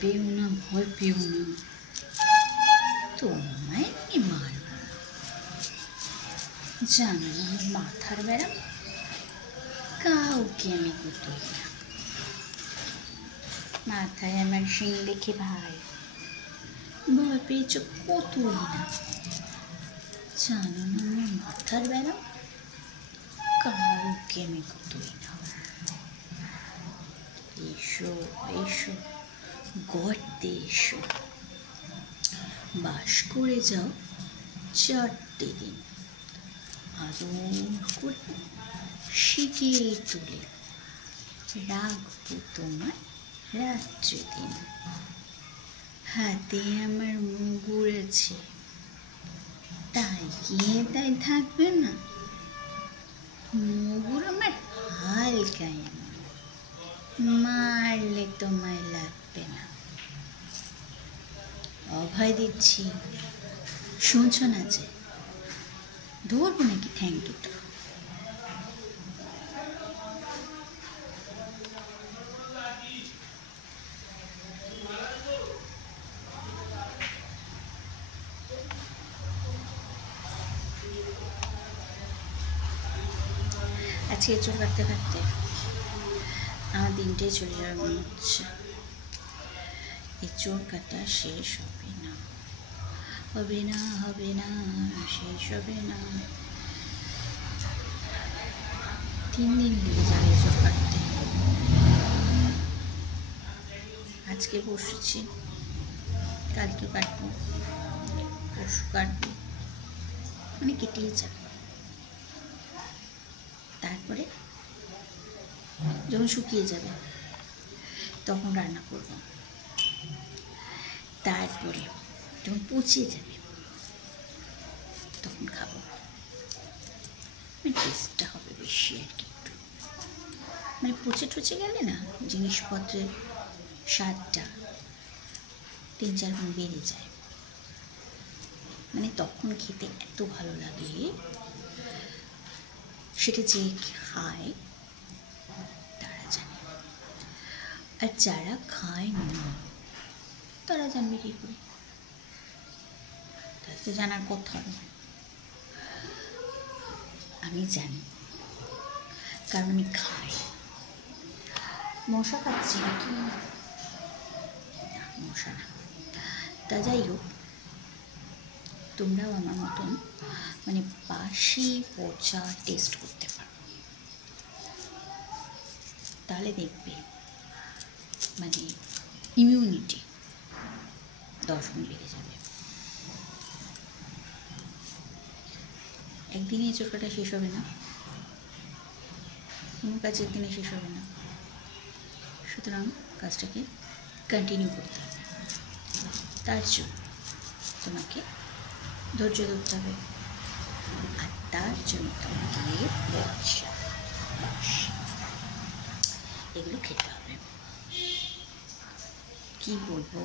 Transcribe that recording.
পেও না, ভয় পেও না, তোমায় আমি মারব না। জানো না আমার মাথার ব্যারাম, কাউকে আমি গুতোই না। মাথায় আমার শিং দেখে ভাই ভয় পেয়েছ কতই না। জানো না আমার মাথার ব্যারাম, কাউকে আমি গুতোই না। এসো এসো গর্তে এসো, বাস করে যাও 4টে দিন, আদর করে শিখিয়ে তুলে রাখবো তোমার রাত্রি দিন। হাতে আমার মুগুর আছে, তাই গিয়ে তাই থাকবে না। মুগুর আমার হালকায় এমন, মারলে তোমায় লাগবে না। অভয় দিচ্ছি, শুনছ না যে? ধরবো নাকি ঠ্যাং দুটো? আজকে চুল কাটতে কাটতে আমার দিনটাই চলে যাবে মনে হচ্ছে। এই চুল কাটা শেষ হবে না, হবে না, হবে না, শেষ হবে না। 3 দিন লেগে যাবে চুল কাটতে। আজকে বসেছি, কালকে কাটবো, পরশু কাটবো, মানে কেটেই যাবে। তারপরে যখন শুকিয়ে যাবে তখন রান্না করব। তারপরে যখন পচিয়ে যাবে তখন খাবো। টেস্টটা হবে বেশি আর কি একটু, মানে পচে টচে গেলে না জিনিসপত্রের স্বাদটা 3-4 গুণ বেড়ে যায়। মানে তখন খেতে এত ভালো লাগে, সেটা যে খায় তারা জানে, আর যারা খায় না তারা জানবে কী করে? তারা তো জানার কথা নয়। আমি জানি, কারণ আমি খাই। মশা খাচ্ছি নাকি? মশা না। তা যাই হোক, তোমরাও আমার মতন মানে বাসি পচা টেস্ট করতে পারো, তাহলে দেখবে মানে ইমিউনিটি 10 গুণ বেড়ে যাবে। একদিনে চুল কাটা শেষ হবে না, কোনো কাজ একদিনে শেষ হবে না। সুতরাং কাজটাকে কন্টিনিউ করতে হবে। তার জন্য তোমাকে ধৈর্য ধরতে হবে, আর তার জন্য তোমাকে এগুলো খেতে হবে। কি বলবো?